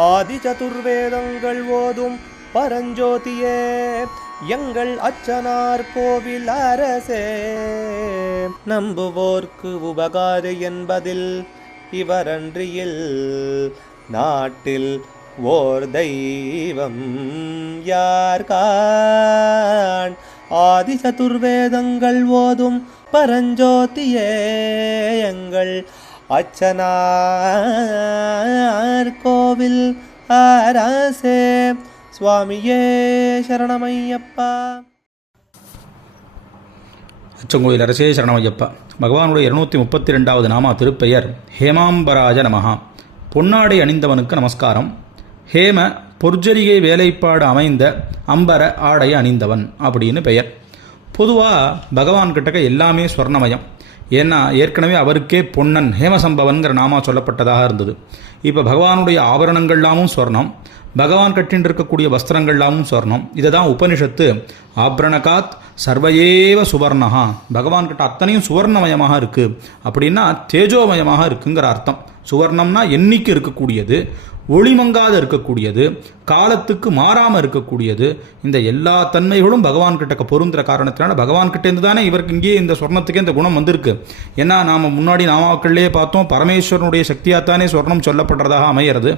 ஆதி சதுர்வேதங்கள் ஓதும் பரஞ்சோதியே எங்கள் அச்சனார் கோவில் அரசே. நம்புவோர்க்கு உபகாரி என்பதில் இவரன்றியில் நாட்டில் ஓர் தெய்வம் யார்கான். ஆதி சதுர்வேதங்கள் ஓதும் பரஞ்சோதியே எங்கள் அச்சனார் கோவில் அரசே. சுவாமியே சரணமையப்பா. அச்சங்கோயில் அரசே சரணமையப்பா. பகவானுடைய 232வது நாமா திருப்பெயர் ஹேமாம்பராஜ நமஹா. பொன்னாடை அணிந்தவனுக்கு நமஸ்காரம். ஹேம பொற்ஜரிகை வேலைப்பாடு அமைந்த அம்பர ஆடை அணிந்தவன் அப்படின்னு பெயர். பொதுவாக பகவான் கிட்டக்க எல்லாமே ஸ்வர்ணமயம். ஏன்னா ஏற்கனவே அவருக்கே பொன்னன் ஹேமசம்பவன்கிற நாமா சொல்லப்பட்டதாக இருந்தது. இப்போ பகவானுடைய ஆபரணங்கள்லாமும் ஸ்வர்ணம், பகவான் கட்டின் இருக்கக்கூடிய வஸ்திரங்கள்லாமும் ஸ்வர்ணம். இதை தான் உபனிஷத்து ஆப்ரணகாத் சர்வயேவ சுவர்ணஹா, பகவான் கிட்ட அத்தனையும் சுவர்ணமயமாக இருக்குது அப்படின்னா தேஜோமயமாக இருக்குங்கிற அர்த்தம். சுவர்ணம்னா எண்ணிக்கை இருக்கக்கூடியது, ஒளிமங்காத இருக்கக்கூடியது, காலத்துக்கு மாறாமல் இருக்கக்கூடியது. இந்த எல்லா தன்மைகளும் பகவான் கிட்டக்க பொருந்துற காரணத்தினால பகவான் கிட்டேருந்து தானே இவருக்கு இங்கே இந்த சொர்ணத்துக்கே இந்த குணம் வந்திருக்கு. ஏன்னா நாம் முன்னாடி நாமாக்கள்லேயே பார்த்தோம், பரமேஸ்வரனுடைய சக்தியாகத்தானே சொர்ணம் சொல்லப்படுறதாக அமையிறது.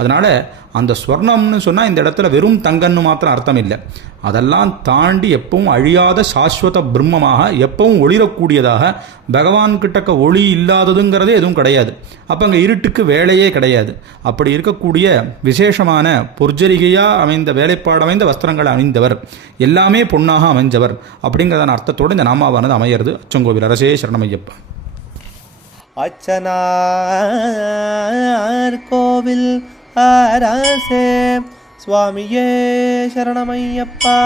அதனால் அந்த ஸ்வர்ணம்னு சொன்னால் இந்த இடத்துல வெறும் தங்கன்னு மாத்திரம் அர்த்தம் இல்லை. அதெல்லாம் தாண்டி எப்பவும் அழியாத சாஸ்வத பிரம்மமாக எப்பவும் ஒளிரக்கூடியதாக, பகவான் கிட்டக்க ஒளி இல்லாததுங்கிறதே எதுவும் கிடையாது. அப்போ அங்கே இருட்டுக்கு வேலையே கிடையாது. அப்படி இருக்கக்கூடிய விசேஷமான பொற்ஜரிகையாக அமைந்த வேலைப்பாடு அமைந்த வஸ்திரங்களை அணிந்தவர், எல்லாமே பொன்னாக அமைஞ்சவர் அப்படிங்கிறதான அர்த்தத்தோடு இந்த நாமாவானது அமையிறது. அச்சங்கோவில் அரசே சரணமையப்பா. அச்சனார் கோவில் அரசே சுவாமியே சரணமையப்பா.